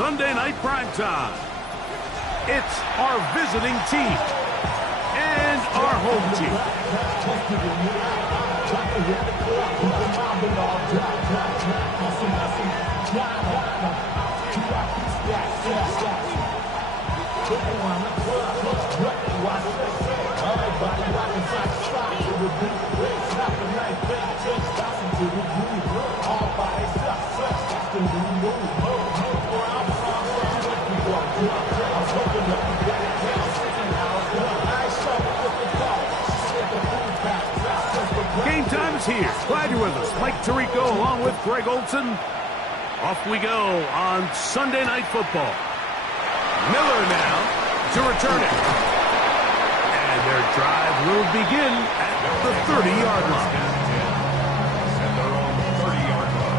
Sunday night primetime. It's our visiting team and our home team. Game time is here. Glad you're with us. Mike Tirico along with Greg Olson. Off we go on Sunday Night Football. Miller now to return it. And their drive will begin at the 30-yard line. At their own 30-yard line.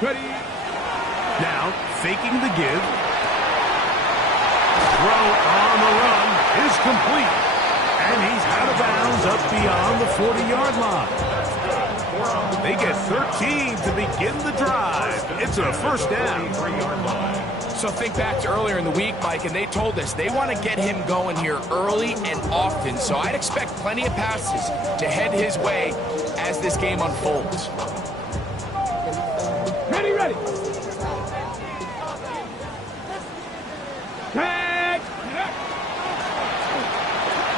Ready. Now, faking the give. Throw on the run is complete. And he's out of bounds up beyond the 40-yard line. They get 13 to begin the drive. It's a first down. So think back to earlier in the week, Mike, and they told us they want to get him going here early and often. So I'd expect plenty of passes to head his way as this game unfolds. Ready.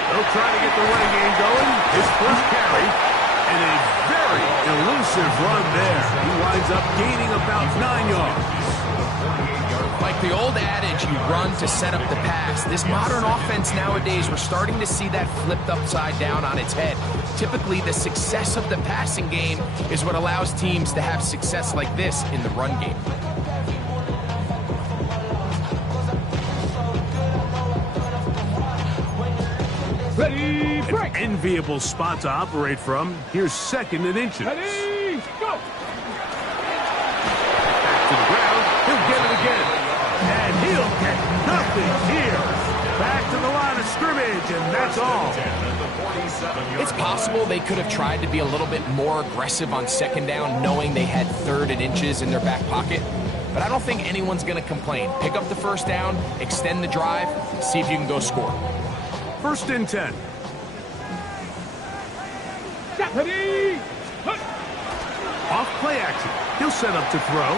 They'll try to get the running game going. His first carry, and a very elusive run there. He winds up gaining about 9 yards. Like the old adage, you run to set up the pass. This modern offense nowadays, we're starting to see that flipped upside down on its head. Typically, the success of the passing game is what allows teams to have success like this in the run game. Ready, break. An enviable spot to operate from. Here's second and inches. Ready, go. Back to the ground. He'll get it again. And he'll get nothing here. Back to the line of scrimmage, and that's all. It's possible they could have tried to be a little bit more aggressive on second down, knowing they had third and inches in their back pocket. But I don't think anyone's going to complain. Pick up the first down, extend the drive, see if you can go score. First and 10. Ready. Off play action. He'll set up to throw.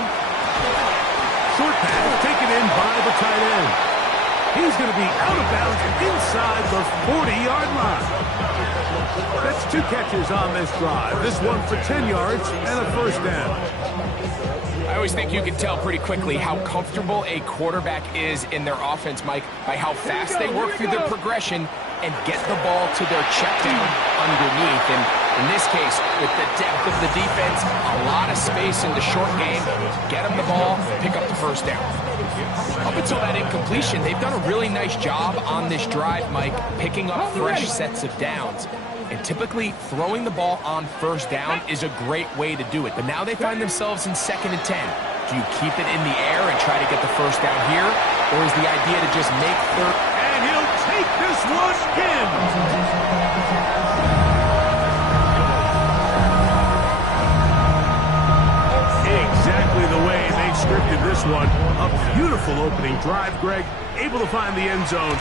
Short pass taken in by the tight end. He's going to be out of bounds inside the 40-yard line. That's 2 catches on this drive. This one for 10 yards and a first down. I always think you can tell pretty quickly how comfortable a quarterback is in their offense, Mike, by how fast they work through their progression and get the ball to their check down underneath. And in this case, with the depth of the defense, a lot of space in the short game, get them the ball, pick up the first down. Up until that incompletion, they've done a really nice job on this drive, Mike, picking up fresh sets of downs. And typically, throwing the ball on first down is a great way to do it. But now they find themselves in 2nd and 10. Do you keep it in the air and try to get the first down here? Or is the idea to just make third? And he'll take this one in. Exactly the way they scripted this one. A beautiful opening drive, Greg. Able to find the end zone.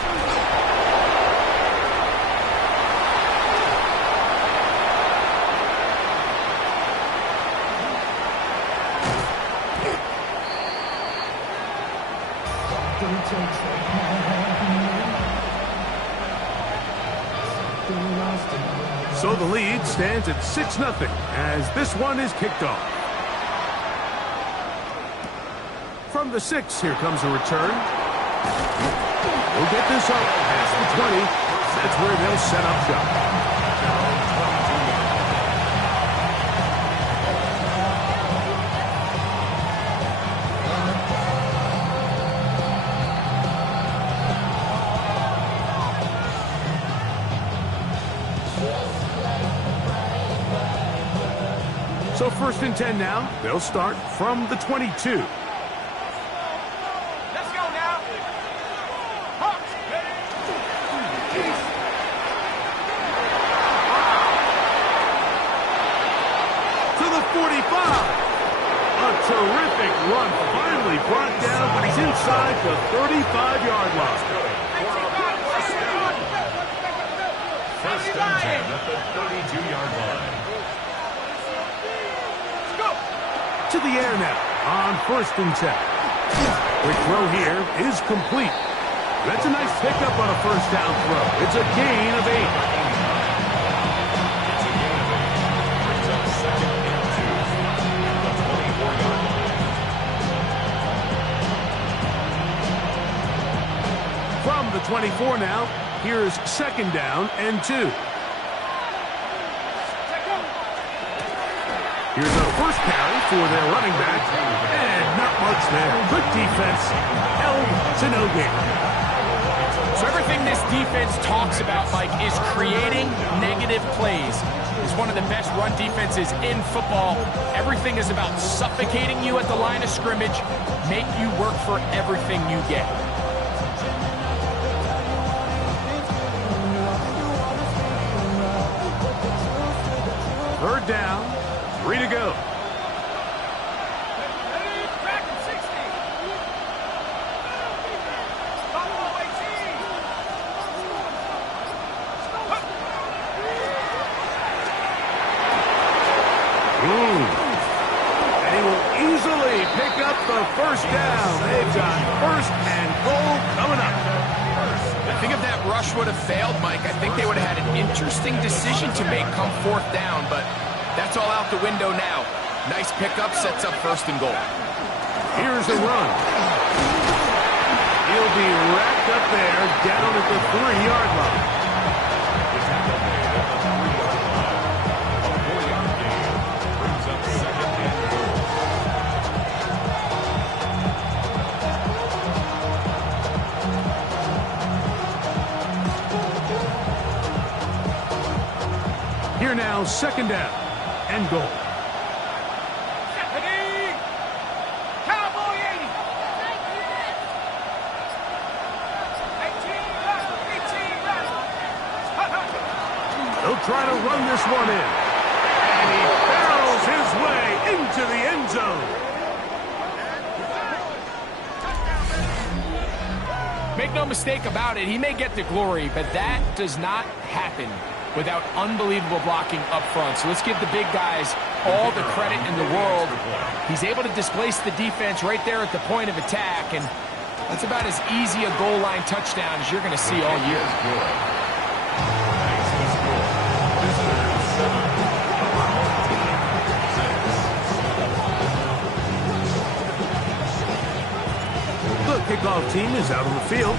So the lead stands at 6-0 as this one is kicked off. From the 6, here comes a return. We'll get this up past the 20. That's where they'll set up shop. So 1st and 10 now. They'll start from the 22. terrific run. Finally brought down, but he's inside the 35-yard line. First and 10 at the 32-yard line. To the air now on first and 10. The throw here is complete. That's a nice pickup on a first down throw. It's a gain of 8. It's a gain of 8. Brings up second and 2. The 24-yard line. From the 24 now, here's second down and 2. Here's a first carry for their running back, and not much there. Good defense, held to no gain. So everything this defense talks about, Mike, is creating negative plays. It's one of the best run defenses in football. Everything is about suffocating you at the line of scrimmage, make you work for everything you get. Third down, 3 to go. And he will easily pick up the first down. They've got first and goal coming up. I think if that rush would have failed, Mike, I think they would have had an interesting decision to make come fourth down, but that's all out the window now. Nice pickup, sets up first and goal. Here's the run. He'll be wrapped up there down at the 3-yard line. The tackle made at the 3-yard line. A 4-yard gain brings up second and goal. Here now, second down and goal. He'll try to run this one in. And he barrels his way into the end zone. Make no mistake about it, he may get the glory, but that does not happen without unbelievable blocking up front. So let's give the big guys all the credit in the world. He's able to displace the defense right there at the point of attack, and that's about as easy a goal line touchdown as you're going to see all year. The kickoff team is out on the field,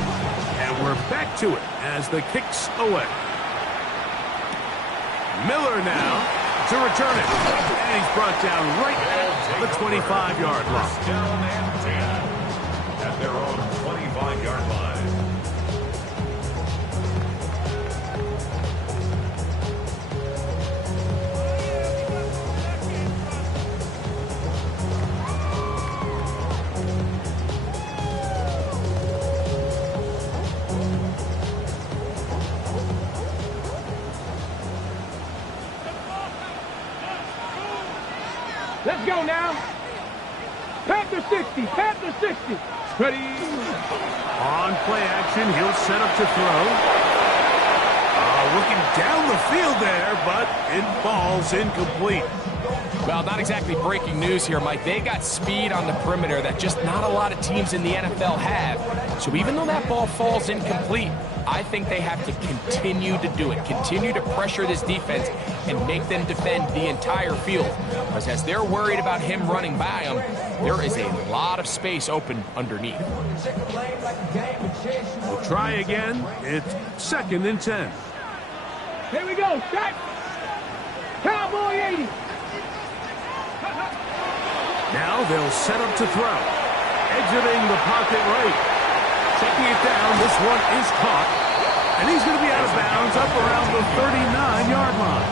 and we're back to it as the kick's away. Miller now to return it, and he's brought down right at the 25-yard line. Down and 10 at their own 25-yard line. Let's go now. Panther 60. Panther 60. Ready. On play action, he'll set up to throw. Looking down the field there, but it falls incomplete. Well, not exactly breaking news here, Mike. They got speed on the perimeter that just not a lot of teams in the NFL have. So even though that ball falls incomplete, I think they have to continue to do it, continue to pressure this defense and make them defend the entire field. Because as they're worried about him running by them, there is a lot of space open underneath. We'll try again. It's second and 10. Here we go. Set. Cowboy 80. Now they'll set up to throw. Exiting the pocket right. Taking it down. This one is caught. And he's going to be out of bounds up around the 39-yard line.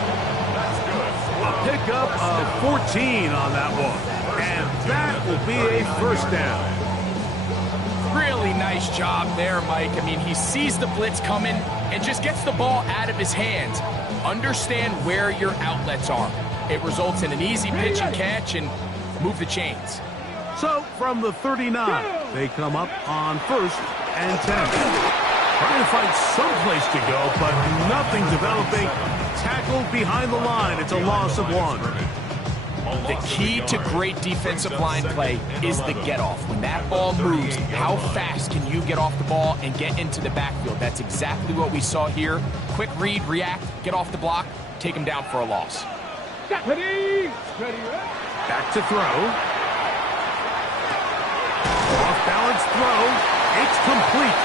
A pickup of 14 on that one. And that will be a first down. Really nice job there, Mike. I mean, he sees the blitz coming and just gets the ball out of his hands. Understand where your outlets are. It results in an easy pitch and catch and move the chains. So from the 39, they come up on 1st and 10. Trying to find someplace to go, but nothing developing. Tackled behind the line. It's a loss of 1. The key to great defensive line play is the get-off. When that ball moves, how fast can you get off the ball and get into the backfield? That's exactly what we saw here. Quick read, react, get off the block, take him down for a loss. Ready. Back to throw. Off-balance throw. It's complete.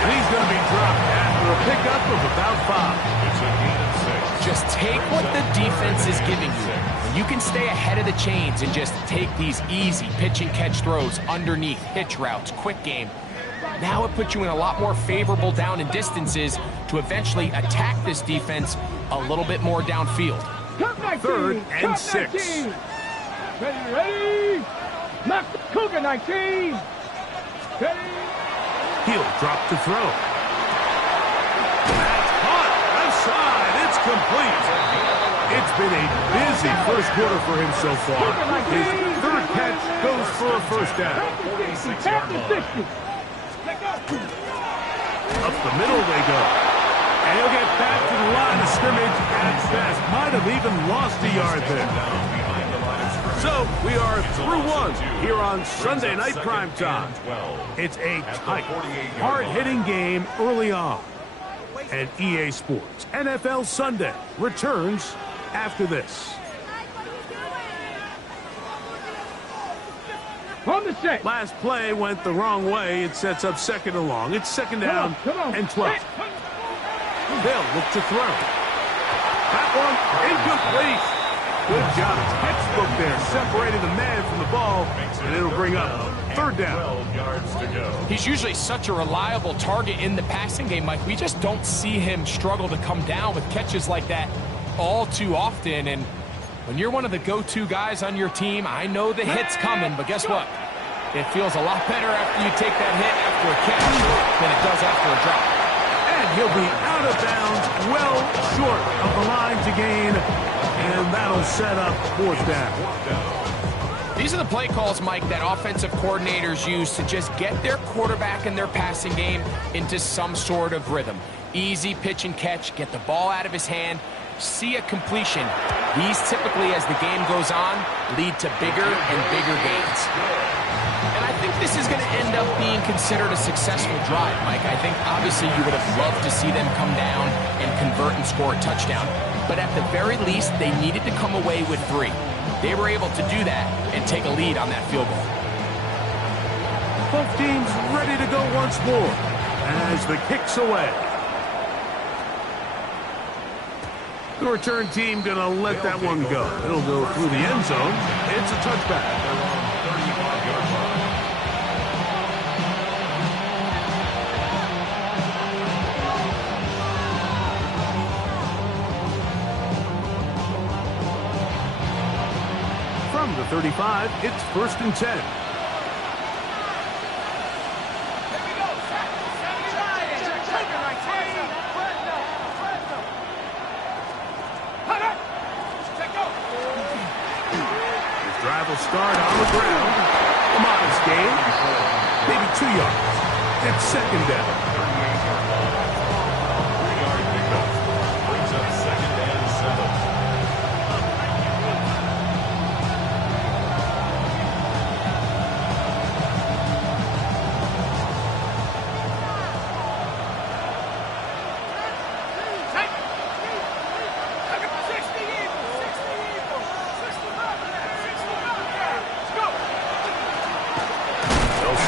And he's going to be dropped after a pickup of about 5. It's a gain of 6. Just take what the defense is giving you. When you can stay ahead of the chains and just take these easy pitch and catch throws underneath, hitch routes, quick game. Now it puts you in a lot more favorable down and distances to eventually attack this defense a little bit more downfield. 3rd and 6. Ready. Knock the Cougar 19. Ready. He'll drop to throw. That's caught. Left side. It's complete. It's been a busy first quarter for him so far. His 3rd catch goes for a first down. Tap the 60. Up the middle they go. And he'll get back to the line of scrimmage at best. Might have even lost a yard there. So we are through 1 here on Sunday Night Primetime. It's a tight, hard-hitting game early on. And EA Sports NFL Sunday returns after this. On the set. Last play went the wrong way. It sets up 2nd and long. It's 2nd down and 12. They'll look to throw. That one incomplete. Good job. Textbook there, separating the man from the ball, and it'll bring up 3rd down. 12 yards to go. He's usually such a reliable target in the passing game, Mike. We just don't see him struggle to come down with catches like that all too often. And when you're one of the go-to guys on your team, I know the hit's coming, but guess what? It feels a lot better after you take that hit after a catch than it does after a drop. And he'll be out of bounds, well short of the line to gain, and that'll set up 4th down. These are the play calls, Mike, that offensive coordinators use to just get their quarterback and their passing game into some sort of rhythm. Easy pitch and catch, get the ball out of his hand, see a completion. These typically, as the game goes on, lead to bigger and bigger gains. And I think this is going to end up being considered a successful drive, Mike. I think obviously you would have loved to see them come down and convert and score a touchdown. But at the very least, they needed to come away with 3. They were able to do that and take a lead on that field goal. Both teams ready to go once more as the kick's away. The return team going to let that one go. It'll go through the end zone. It's a touchback. From the 35, it's 1st and 10. Will start on the ground. A modest gain. Maybe 2 yards. It's 2nd down. 3-yard pickup. Brings up 2nd and 7.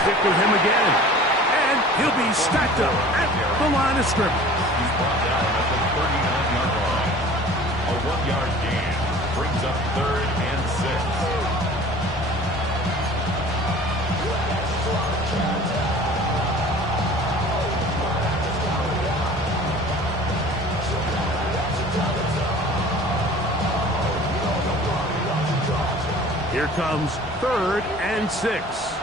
Stick with him again, and he'll be stacked up at the line of scrimmage. He's brought down at the 39-yard line. A 1-yard gain brings up 3rd and 6. Here comes 3rd and 6.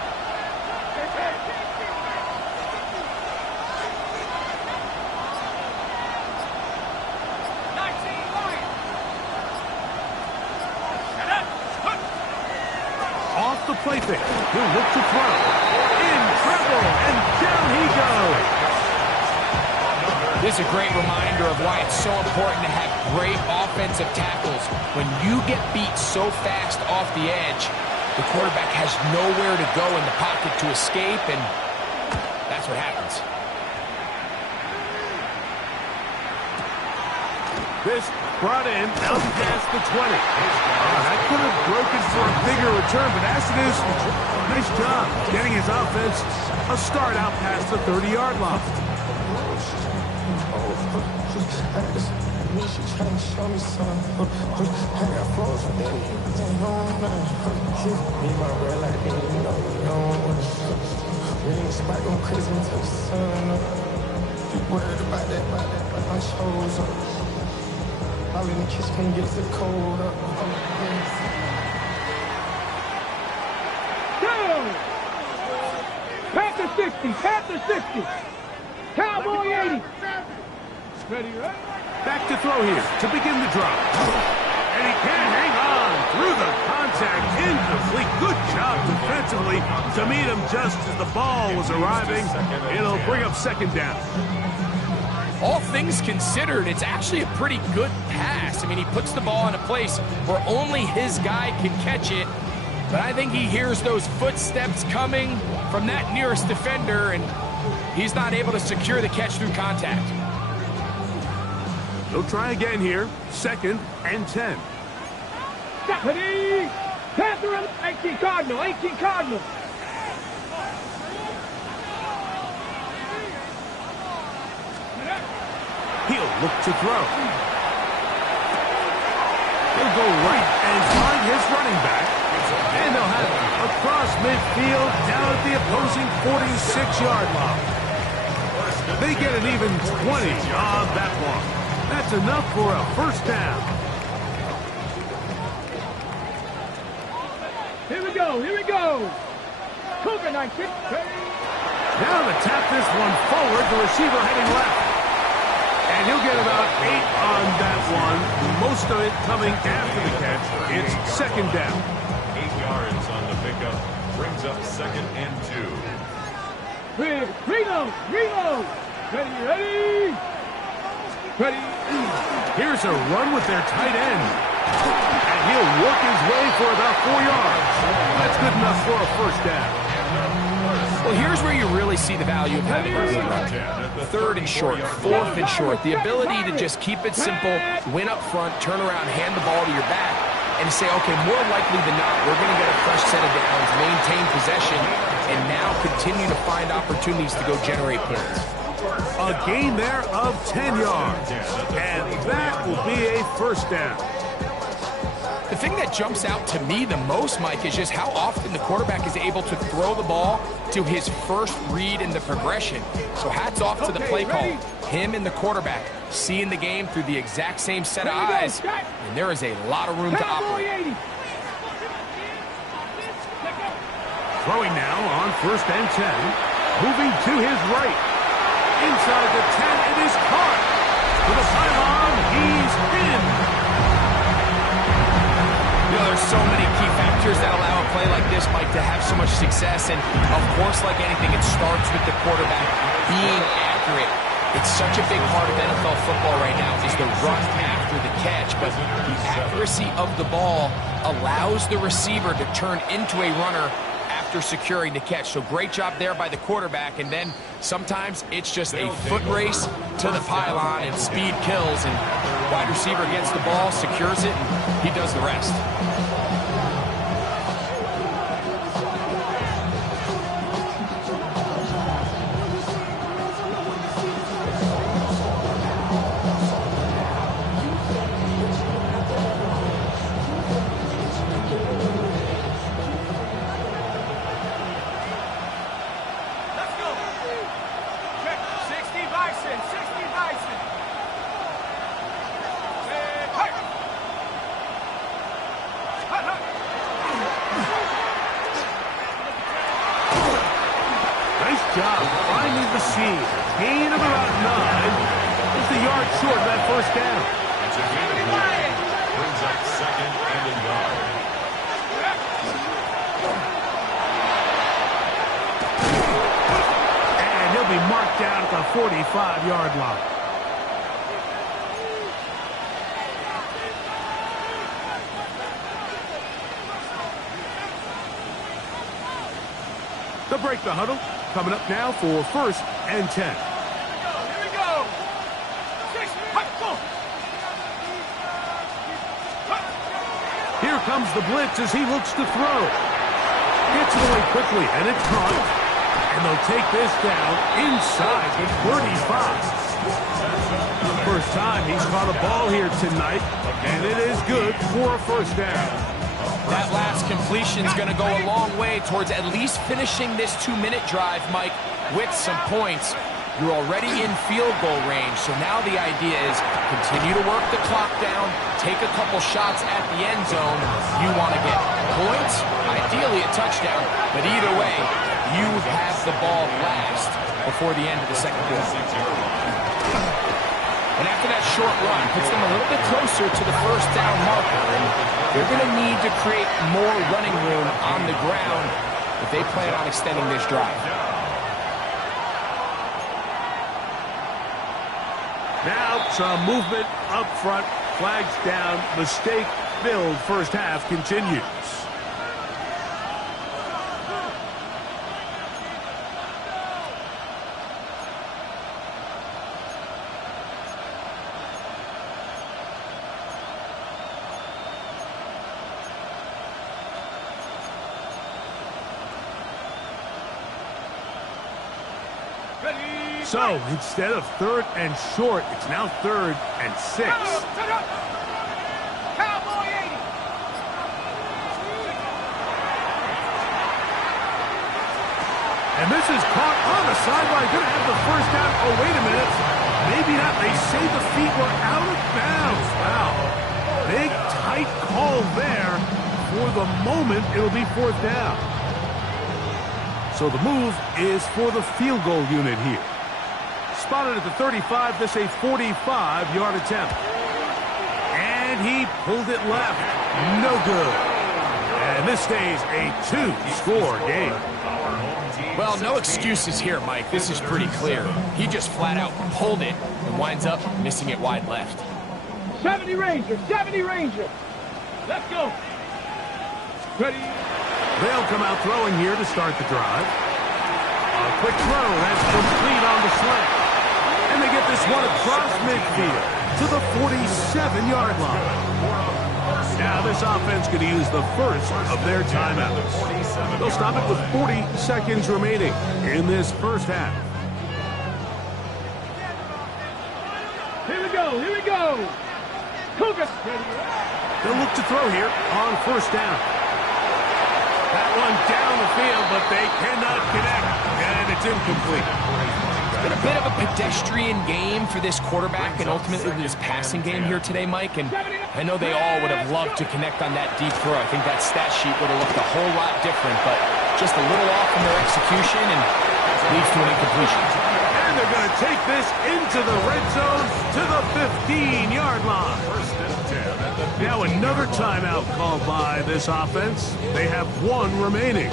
play fake. He'll look to throw. In trouble, and down he goes. This is a great reminder of why it's so important to have great offensive tackles. When you get beat so fast off the edge, the quarterback has nowhere to go in the pocket to escape, and that's what happens. This brought in out past the 20. That could have broken for a bigger return, but as it is, nice job getting his offense a start out past the 30-yard line. All in the kiss can't get the cold up. Down! Panther 60, Panther 60. Cowboy 80. Ready, right? Back to throw here to begin the drop. And he can't hang on through the contact. Incomplete. Good job defensively to meet him just as the ball was arriving. It'll bring up second down. All things considered, it's actually a pretty good pass. I mean, he puts the ball in a place where only his guy can catch it. But I think he hears those footsteps coming from that nearest defender, and he's not able to secure the catch through contact. They'll try again here. 2nd and 10. Ready? Panther 18 Cardinal, 18 Cardinal. He'll look to throw. He'll go right and find his running back. And they'll have it across midfield down at the opposing 46-yard line. They get an even 20 on that one. That's enough for a first down. Here we go, here we go. Cougar 19. Now to tap this one forward, the receiver heading left. And he'll get about 8 on that one. Most of it coming after the catch. It's second down. 8 yards on the pickup. Brings up 2nd and 2. Reload, reload. Ready? Ready? Here's a run with their tight end. And he'll work his way for about 4 yards. That's good enough for a first down. Well, here's where you really see the value of having a good run. 3rd and short, 4th and short. The ability to just keep it simple, win up front, turn around, hand the ball to your back, and say, okay, more likely than not, we're going to get a fresh set of downs, maintain possession, and now continue to find opportunities to go generate points. A gain there of 10 yards. And that will be a first down. The thing that jumps out to me the most, Mike, is just how often the quarterback is able to throw the ball to his first read in the progression. So hats off to the play call. Him and the quarterback seeing the game through the exact same set of eyes, and there is a lot of room to operate. Throwing now on 1st and 10. Moving to his right. Inside the 10, it is caught. To the pylon, he's in. You know, there's so many key factors that allow a play like this, Mike, to have so much success. And, of course, like anything, it starts with the quarterback being accurate. It's such a big part of NFL football right now is the run after the catch. But the accuracy of the ball allows the receiver to turn into a runner after securing the catch. So great job there by the quarterback. And then sometimes it's just a foot race to the pylon and speed kills. And wide receiver gets the ball, secures it, and he does the rest. job finding the seam. Gain of about 9. Just a yard short of that first down. It's a gain of 9. Brings up second and a yard. be marked down at the 45-yard line. They'll break the huddle. Coming up now for 1st and 10. Here we go. Here comes the blitz as he looks to throw. Gets it away quickly, and it's caught. And they'll take this down inside the 35. First time he's caught a ball here tonight, and it is good for a 1st down. That last completion's going to go a long way towards at least finishing this 2-minute drive, Mike, with some points. You're already in field goal range, so now the idea is continue to work the clock down, take a couple shots at the end zone. You want to get points, ideally a touchdown, but either way, you have the ball last before the end of the second quarter. And after that short run, puts them a little bit closer to the 1st down marker, and they're going to need to create more running room on the ground if they plan on extending this drive. Now some movement up front, flags down, mistake filled 1st half continues. So, instead of 3rd and short, it's now 3rd and 6. Cowboy 80. And this is caught on the sideline. Going to have the 1st down. Oh, wait a minute. Maybe not. They say the feet were out of bounds. Wow. Big, tight call there. For the moment, it'll be 4th down. So the move is for the field goal unit here. Spotted at the 35, this a 45-yard attempt. And he pulled it left. No good. And this stays a 2-score game. Well, no excuses here, Mike. This is pretty clear. He just flat out pulled it and winds up missing it wide left. 70 Ranger, 70 Ranger. Let's go. Ready. They'll come out throwing here to start the drive. A quick throw, that's complete on the slant. And they get this one across midfield to the 47-yard line. Now this offense going to use the 1st of their timeouts. They'll stop it with 40 seconds remaining in this 1st half. Here we go, here we go. Cougars. They'll look to throw here on 1st down. That one down the field, but they cannot connect, and it's incomplete. It's been a bit of a pedestrian game for this quarterback and ultimately this passing game here today, Mike, and I know they all would have loved to connect on that deep throw. I think that stat sheet would have looked a whole lot different, but just a little off in their execution and leads to an incompletion. And they're going to take this into the red zone to the 15-yard line. 1st and 10. Now another timeout called by this offense. They have 1 remaining,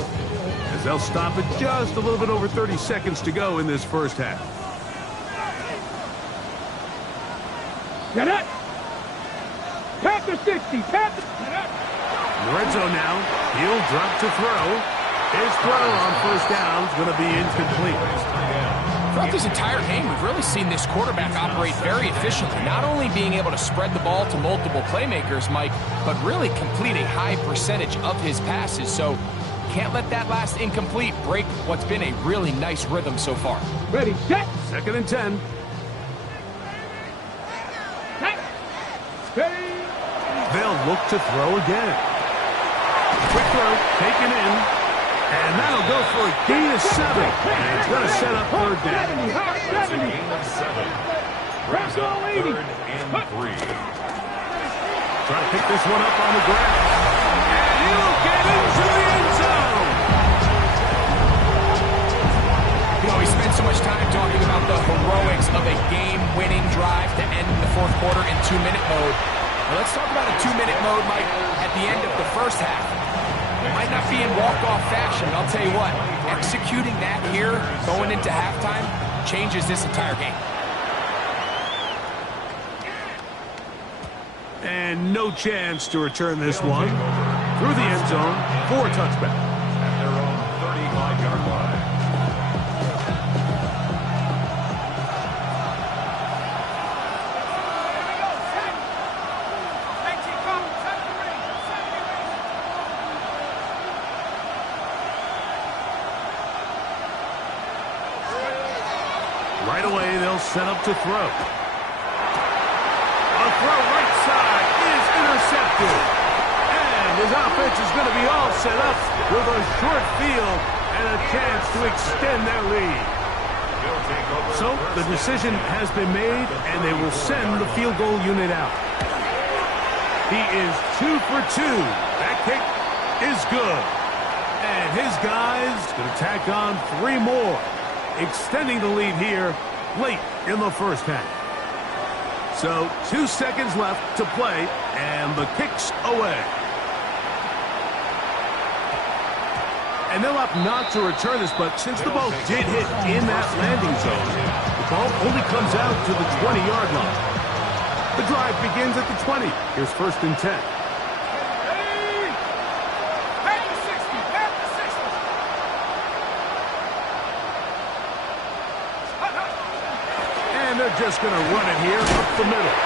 as they'll stop it just a little bit over 30 seconds to go in this 1st half. Get it. Panther 60, Panther. In the red zone now, he'll drop to throw. His throw on 1st down is going to be incomplete. Throughout this entire game, we've really seen this quarterback operate very efficiently, not only being able to spread the ball to multiple playmakers, Mike, but really complete a high percentage of his passes. So can't let that last incomplete break what's been a really nice rhythm so far. Ready, set. 2nd and 10. Ready. They'll look to throw again. Quick throw, taken in, and that'll go for a gain of 7. And it's going to set up 3rd down. 70. Gain of 7. Brings up 3rd and 3. Trying to pick this one up on the ground. And he'll get into the end zone. You know, we spent so much time talking about the heroics of a game-winning drive to end the 4th quarter in 2-minute mode. Well, let's talk about a 2-minute mode, Mike, at the end of the 1st half. It might not be in walk-off fashion, I'll tell you what. executing that here, going into halftime, changes this entire game. And no chance to return this one. Through the end zone for a touchback. At their own 35-yard line. Right away, they'll set up to throw. A throw right side is intercepted. And his offense is going to be all set up with a short field and a chance to extend their lead. So the decision has been made, and they will send the field goal unit out. He is 2 for 2. That kick is good. And his guys going to tack on 3 more, extending the lead here late in the first half. So 2 seconds left to play, and the kick's away. And they'll opt not to return this, but since the ball did hit in that landing zone, the ball only comes out to the 20-yard line. The drive begins at the 20. Here's 1st and 10. And they're just going to run it here up the middle.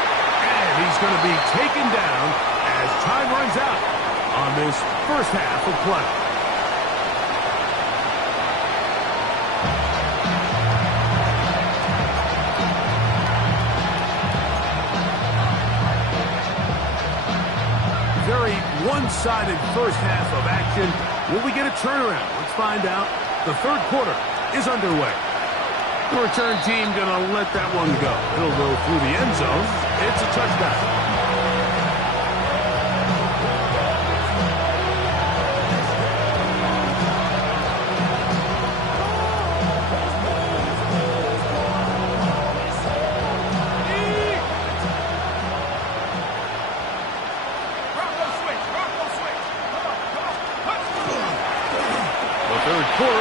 And he's going to be taken down as time runs out on this first half of play. Very one-sided first half of action. Will we get a turnaround? Let's find out. The third quarter is underway. The return team going to let that one go. It'll go through the end zone. It's a touchdown.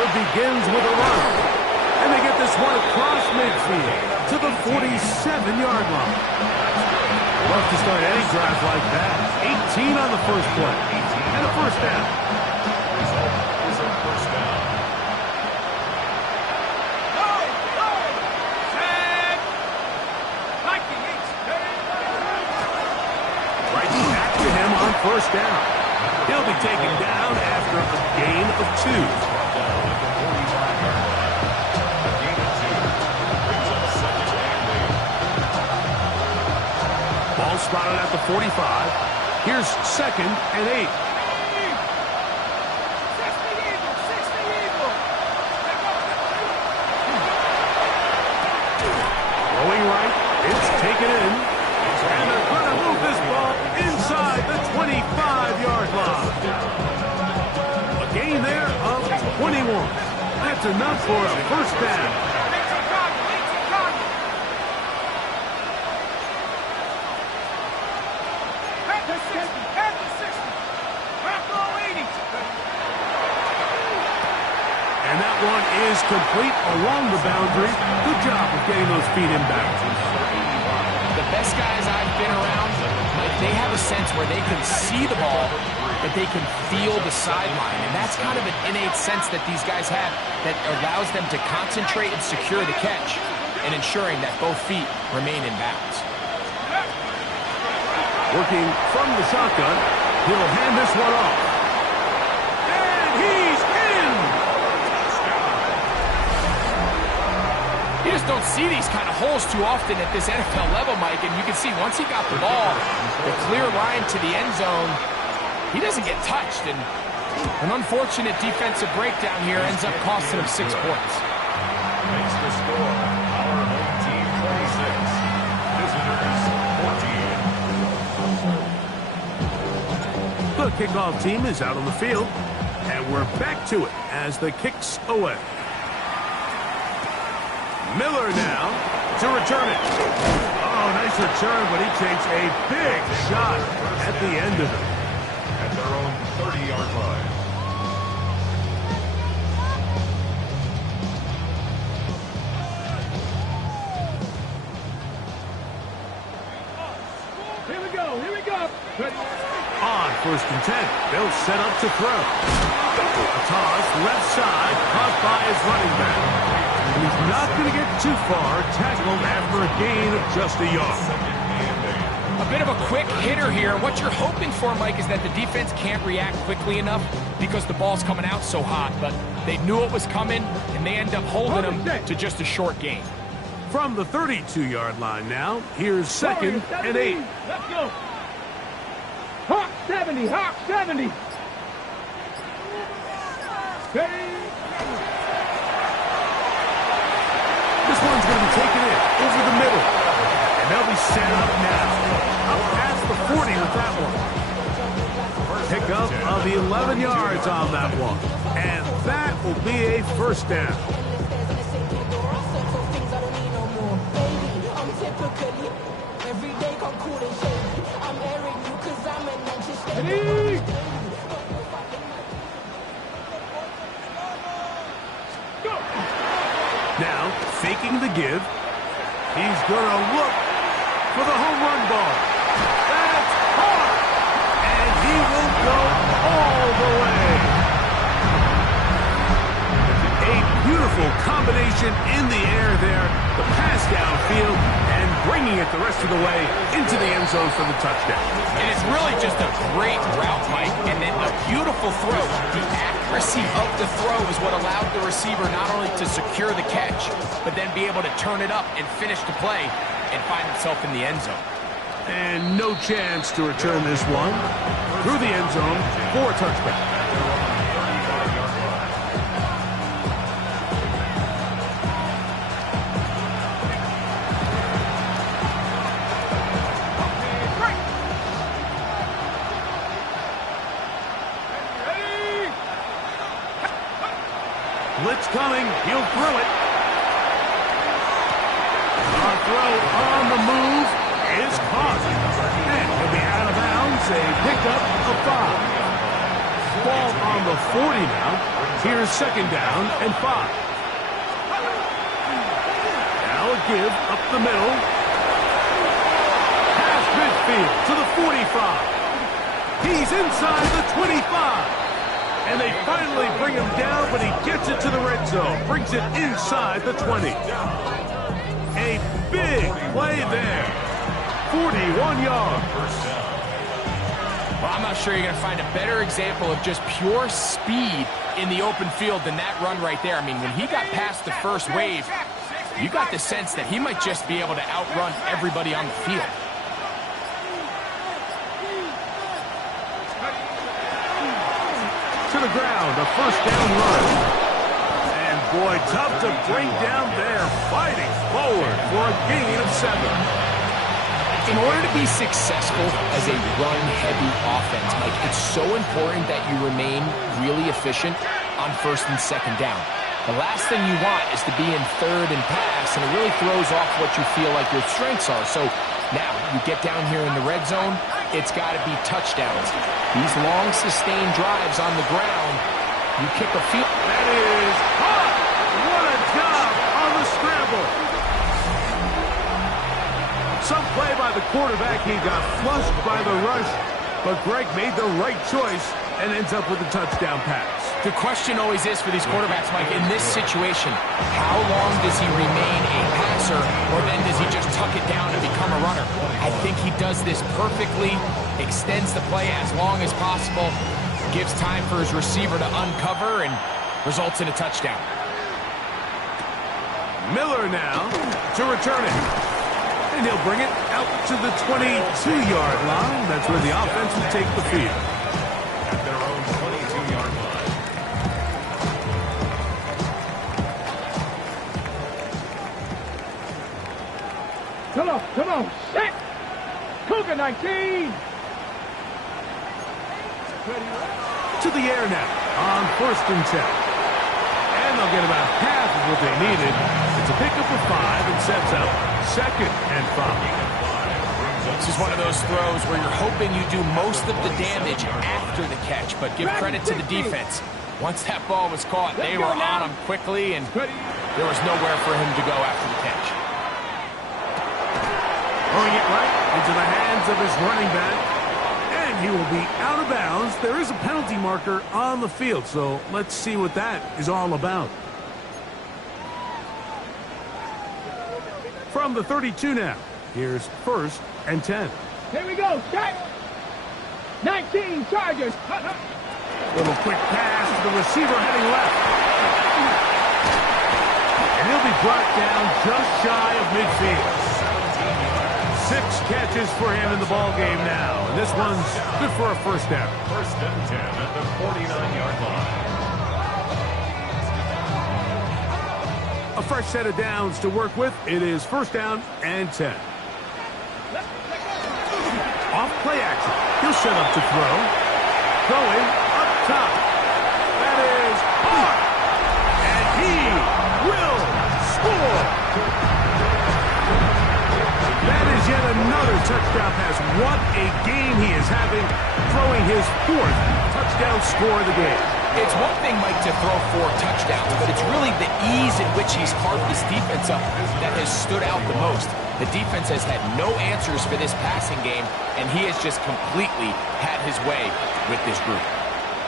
Begins with a run. And they get this one across midfield to the 47-yard line. Love to start any drive like that. 18 on the first play. And a first down. Result is a first down. Right back to him on first down. He'll be taken down after a gain of 2. Ball spotted at the 45. Here's 2nd and 8. Going right, it's taken in. And they're going to move this ball inside the 25-yard line. A gain there of 21. That's enough for a first down. And that one is complete along the boundary. Good job of getting those feet in bounds. The best guys I've been around, like, they have a sense where they can see the ball, but they can feel the sideline. And that's kind of an innate sense that these guys have that allows them to concentrate and secure the catch and ensuring that both feet remain in bounds. Working from the shotgun, he'll hand this one off. And he's in! You just don't see these kind of holes too often at this NFL level, Mike, and you can see once he got the ball, the clear line to the end zone, he doesn't get touched, and an unfortunate defensive breakdown here ends up costing him 6 points. Makes the score our home team 26, visitors 14. The kickoff team is out on the field, and we're back to it as the kick's away. Miller now to return it. Oh, nice return, but he takes a big shot at the end of it. At their own 30-yard line. first and 10. They'll set up to throw. A toss left side, caught by his running back. And he's not going to get too far, tackled after a gain of just a yard. A bit of a quick hitter here. What you're hoping for, Mike, is that the defense can't react quickly enough because the ball's coming out so hot. But they knew it was coming, and they end up holding them to just a short gain. From the 32-yard line now, here's second and 8. Let's go. Hawk 70, Hawk 70. This one's going to be taken in over the middle. And they'll be set up now. Up past the 40 with that one. Pickup of 11 yards on that one. And that will be a first down. Now, faking the give. He's going to look for the home run ball. That's hard. And he will go all the way. A beautiful combination in the air there. The pass downfield and bringing it the rest of the way into the end zone for the touchdown. And it's really just a great route, Mike, and then a beautiful throw. The accuracy of the throw is what allowed the receiver not only to secure the catch, but then be able to turn it up and finish the play and find himself in the end zone. And no chance to return this one through the end zone for a touchback. Blitz coming. He'll throw it. A throw on the move is caught. And he'll be out of bounds. A pickup of 5. Ball on the 40 now. Here's second down and 5. Now a give up the middle. Past midfield to the 45. He's inside the 25. And they finally bring him down, but he gets it to the red zone. Brings it inside the 20. A big play there. 41 yards. Well, I'm not sure you're going to find a better example of just pure speed in the open field than that run right there. I mean, when he got past the first wave, you got the sense that he might just be able to outrun everybody on the field. To the ground, a first down run. And boy, tough to bring down there, fighting forward for a gain of 7. In order to be successful as a run-heavy offense, Mike, it's so important that you remain really efficient on first and second down. The last thing you want is to be in third and pass, and it really throws off what you feel like your strengths are. So now you get down here in the red zone, it's got to be touchdowns. These long, sustained drives on the ground, you kick a field. That is hot. What a job on the scramble. Some play by the quarterback. He got flushed by the rush, but Greg made the right choice and ends up with a touchdown pass. The question always is for these quarterbacks, Mike, in this situation, how long does he remain a passer, or then does he just tuck it down and become a runner? I think he does this perfectly, extends the play as long as possible, gives time for his receiver to uncover, and results in a touchdown. Miller now to return it. And he'll bring it out to the 22-yard line. That's where the offense will take the field. At their own 22-yard line. Come on, set! Cougar 19! To the air now on first and 10. And they'll get about half of what they needed. It's a pickup of 5 and sets up second and 5. This is one of those throws where you're hoping you do most of the damage after the catch, but give credit to the defense. Once that ball was caught, they were on him quickly, and there was nowhere for him to go after the catch. Throwing it right into the hands of his running back. And And he will be out of bounds. There is a penalty marker on the field, so let's see what that is all about. From the 32 now, here's 1st and 10. Here we go. Shot. 19 Chargers. Little quick pass to the receiver heading left. And he'll be brought down just shy of midfield. 6 catches for him in the ball game now. And this one's good for a first down. 1st and 10 at the 49-yard line. A fresh set of downs to work with. It is 1st down and 10. Off play action. He'll set up to throw. Going up top. That is hard. And he will score. That is yet another touchdown pass. What a game he is having, throwing his 4th touchdown score of the game. It's one thing, Mike, to throw 4 touchdowns, but it's really the ease in which he's carved this defense up that has stood out the most. The defense has had no answers for this passing game, and he has just completely had his way with this group.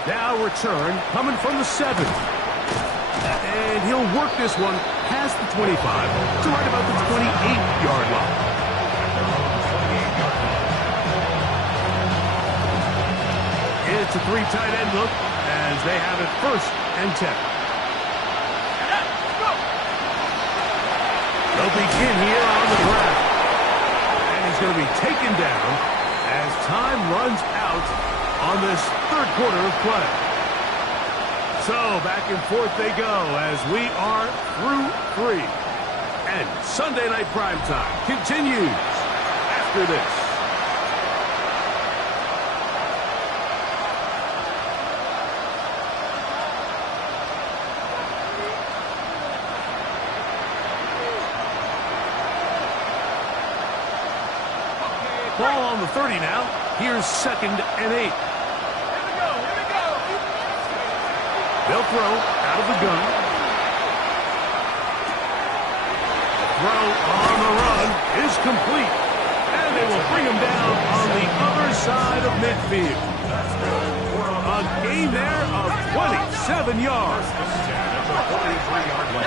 Now return coming from the 7. And he'll work this one past the 25 to right about the 28-yard line. It's a 3 tight end look as they have it 1st and 10. They'll begin here on the ground. And he's going to be taken down as time runs out on this 3rd quarter of play. So back and forth they go as we are through 3. And Sunday Night Primetime continues after this. Ball on the 30 now. Here's 2nd and 8. They'll throw out of the gun. Throw on the run is complete. And they will bring him down on the other side of midfield. A gain there of 27 yards. 43-yard line.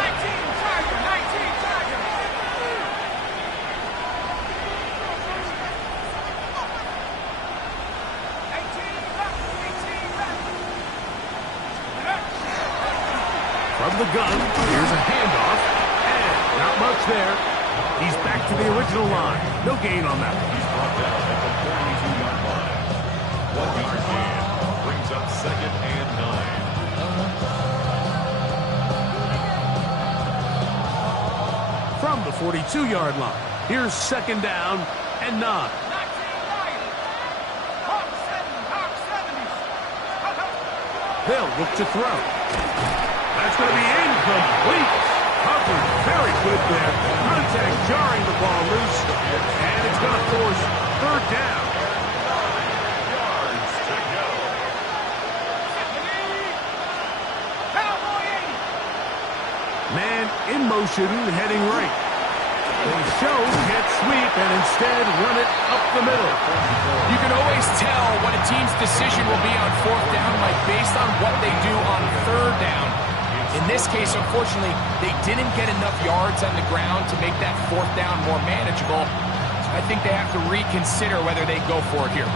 From the gun, here's a handoff, and not much there. He's back to the original line. No gain on that one. He's brought down at the 42-yard line. 1-yard gain brings up 2nd and 9. From the 42-yard line, here's 2nd down and 9. They'll look to throw. That's going to be incomplete. Covered very good there. Contact jarring the ball loose. And it's going to force 3rd down. Yards to go. Man in motion, heading right. They show jet sweep and instead run it up the middle. You can always tell what a team's decision will be on 4th down, Mike, based on what they do on 3rd down. In this case, unfortunately, they didn't get enough yards on the ground to make that 4th down more manageable. So I think they have to reconsider whether they go for it here.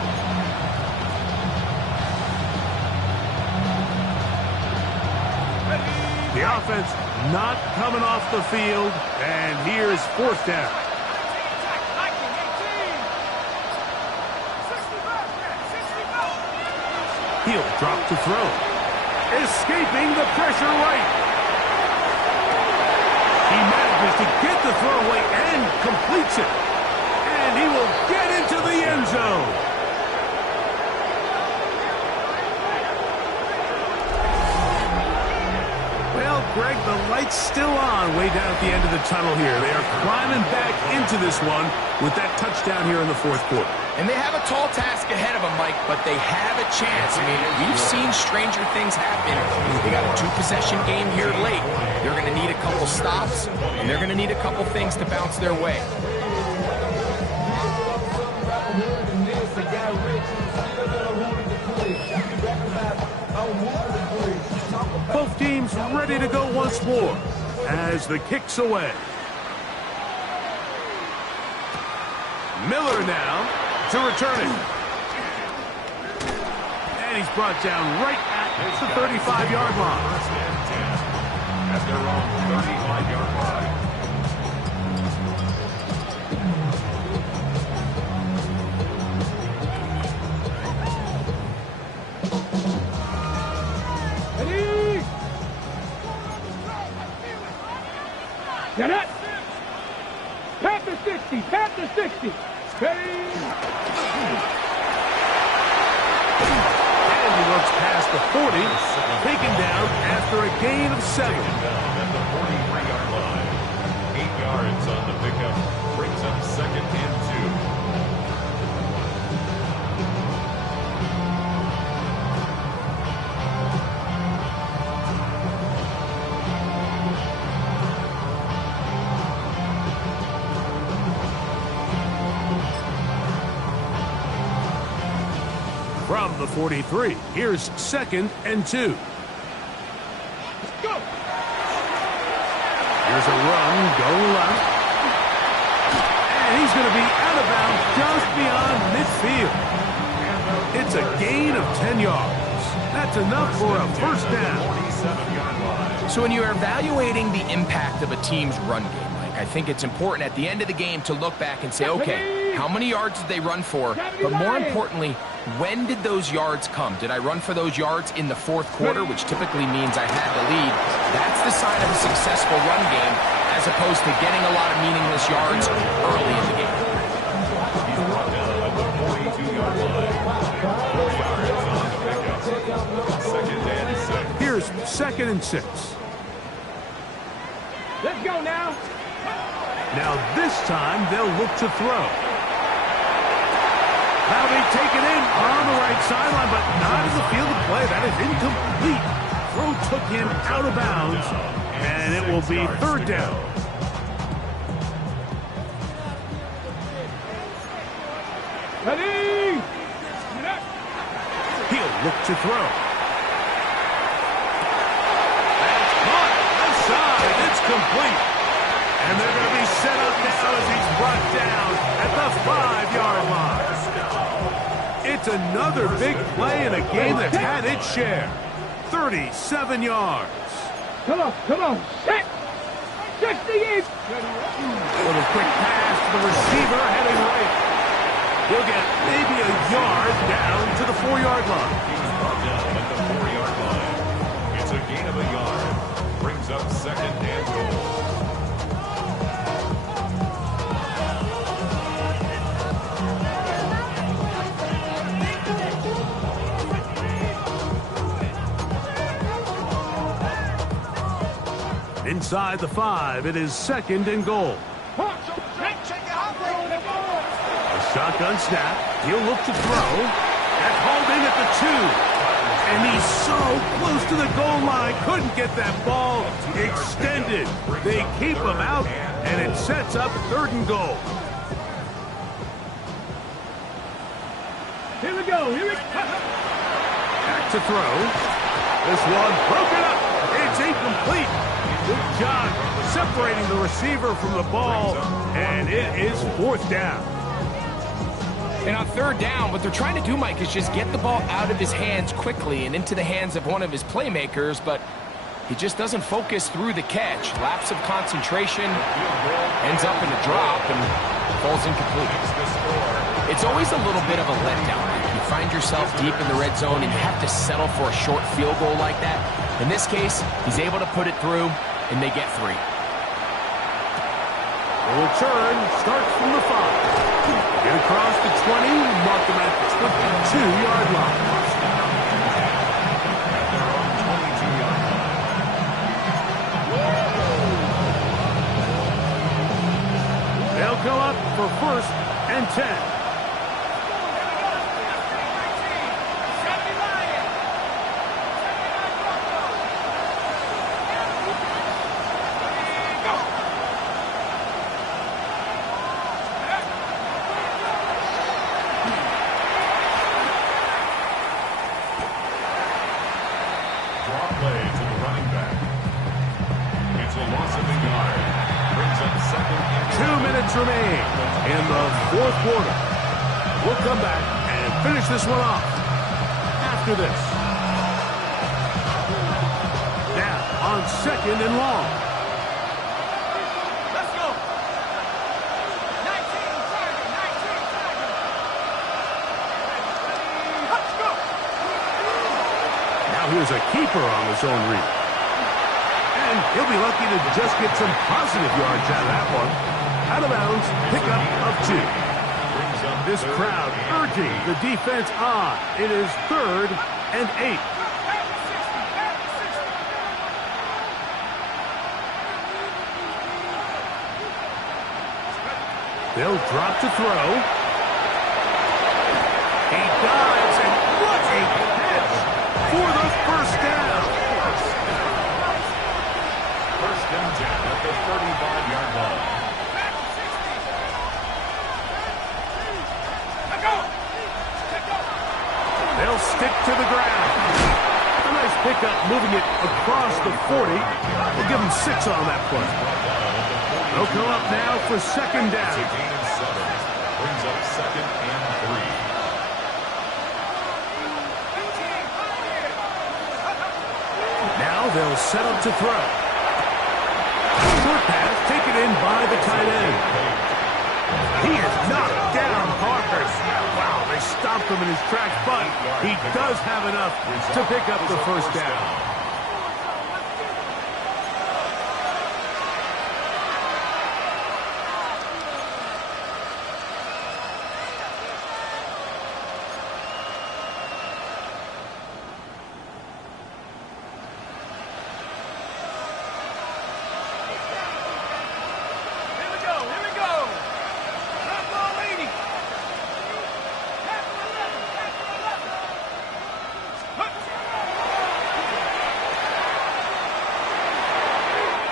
The offense not coming off the field, and here's 4th down. He'll drop to throw. Escaping the pressure right. He manages to get the throwaway and completes it. And he will get into the end zone. Well, Greg, the light's still on way down at the end of the tunnel here. They are climbing back into this one with that touchdown here in the 4th quarter. And they have a tall task ahead of them, Mike, but they have a chance. I mean, we've seen stranger things happen. They got a 2-possession game here late. They're going to need a couple stops, and they're going to need a couple things to bounce their way. ready to go once more as the kick's away. Miller now to return it. And he's brought down right at the 35-yard line. First and 10 at their own 35-yard line. Ready? Get it! Panther 60, Panther 60. Ready? And he looks past the 40, taken down after a gain of 7. Taken down at the 43-yard line. 8 yards on the pickup. Brings up 2nd and 2. From the 43, here's 2nd and 2. Go! Here's a run, going left. And he's going to be out of bounds just beyond midfield. It's a gain of 10 yards. That's enough for a first down. 47-yard line. So when you're evaluating the impact of a team's run game, Mike, I think it's important at the end of the game to look back and say, okay, how many yards did they run for? But more importantly, when did those yards come? Did I run for those yards in the 4th quarter, which typically means I had the lead? That's the sign of a successful run game, as opposed to getting a lot of meaningless yards early in the game. He's brought down at the 42-yard line. 4 yards on the pickup. 2nd and 6. Here's 2nd and 6. Let's go now. Now this time they'll look to throw. That'll be taken in on the right sideline, but not in the field of play. That is incomplete. Throw took him out of bounds, and it will be 3rd down. Ready? He'll look to throw. That's caught outside. It's complete. And they're going to be set up now as he's brought down at the 5-yard line. It's another big play in a game that's had its share. 37 yards. Come on. Set. 68. A little quick pass to the receiver heading right. He'll get maybe a yard down to the 4-yard line. He's brought down at the 4-yard line. It's a gain of a yard. Brings up 2nd and goal. Inside the 5, it is 2nd and goal. A shotgun snap. He'll look to throw. That's hauled in at the 2. And he's so close to the goal line. Couldn't get that ball extended. They keep him out, and it sets up 3rd and goal. Here we go. Back to throw. This one broken up. It's incomplete. Good job separating the receiver from the ball, and it is 4th down. And on 3rd down, what they're trying to do, Mike, is just get the ball out of his hands quickly and into the hands of one of his playmakers, but he just doesn't focus through the catch. Lapse of concentration, ends up in a drop, and falls incomplete. It's always a little bit of a letdown. You find yourself deep in the red zone, and you have to settle for a short field goal like that. In this case, he's able to put it through, and they get 3. The return starts from the 5. Get across the 20, mark them at the 22-yard line. At their own 22-yard line. They'll go up for 1st and 10. loss of a yard. Brings up second and 2 minutes remain in the fourth quarter. We'll come back and finish this one off after this. Now on second and long. Let's go. 19 target, 19 target. Let's go. Now here's a keeper on the zone read. And he'll be lucky to just get some positive yards out of that one. Out of bounds, pickup of 2. This crowd urging the defense on. It is 3rd and 8. They'll drop to throw. He dives, and what a catch for the first down. First and 10 at the 35-yard line. They'll stick to the ground. A nice pickup moving it across the 40. We'll give them 6 on that play. They'll come up now for second down. It's a gain of 7. Brings up second and 3. Now they'll set up to throw. Short pass taken in by the tight end. He is knocked down hard. Wow, they stopped him in his tracks, but he does have enough to pick up the first down.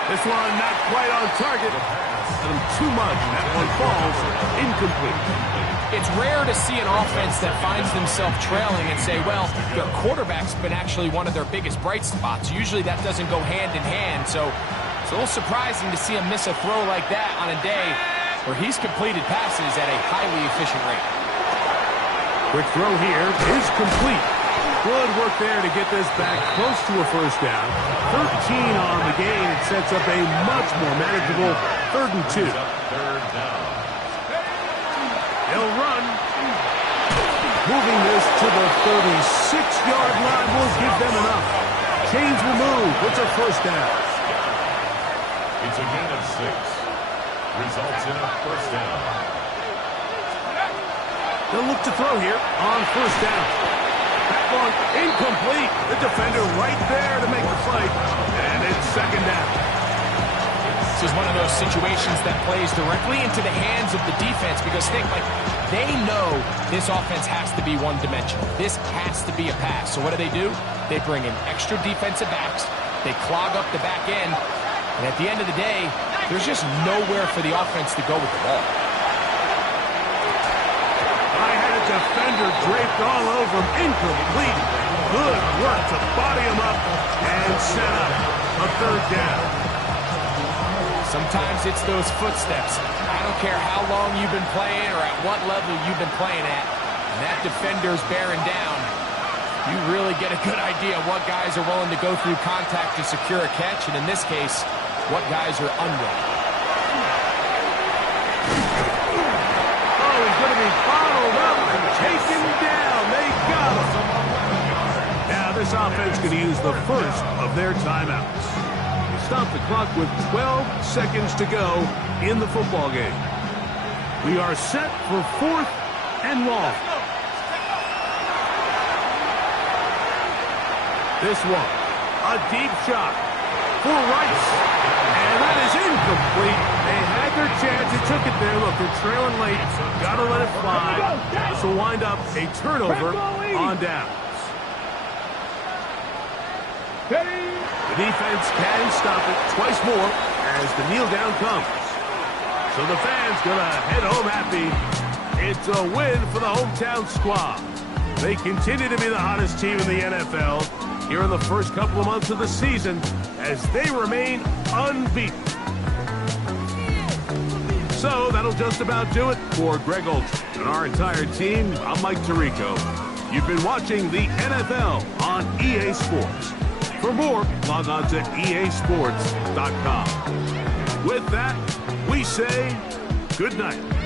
This one not quite on target. Too much. That one falls incomplete. It's rare to see an offense that finds themselves trailing and say, well, their quarterback's been actually one of their biggest bright spots. Usually that doesn't go hand in hand, so it's a little surprising to see him miss a throw like that on a day where he's completed passes at a highly efficient rate. Quick throw here is complete. Good work there to get this back close to a first down. 13 on the gain. It sets up a much more manageable 3rd and 2. They'll run. Moving this to the 36-yard line will give them enough. Chains will move. It's a first down. It's a gain of 6. Results in a first down. They'll look to throw here on first down. That one incomplete. The defender right there to make the play. And it's second down. This is one of those situations that plays directly into the hands of the defense because they know this offense has to be one-dimensional. This has to be a pass. So what do? They bring in extra defensive backs. They clog up the back end. And at the end of the day, there's just nowhere for the offense to go with the ball. Defender draped all over him, incomplete. Good work to body him up and set up a 3rd down. Sometimes it's those footsteps. I don't care how long you've been playing or at what level you've been playing at, and that defender's bearing down. You really get a good idea of what guys are willing to go through contact to secure a catch, and in this case, what guys are unwilling. Oh, he's going to be bottled up and taken down. They got him. Now this offense going to use the first of their timeouts. Stop the clock with 12 seconds to go in the football game. We are set for 4th and long. This one, a deep shot for Rice. And that is incomplete. They had their chance. They took it there. Look, they're trailing late. Got to let it fly. This will wind up a turnover on downs. The defense can stop it twice more as the kneel down comes. So the fans going to head home happy. It's a win for the hometown squad. They continue to be the hottest team in the NFL. here in the first couple of months of the season as they remain unbeaten. So that'll just about do it for Greg Olson and our entire team. I'm Mike Tirico. You've been watching the NFL on EA Sports. For more, log on to easports.com. With that, we say good night.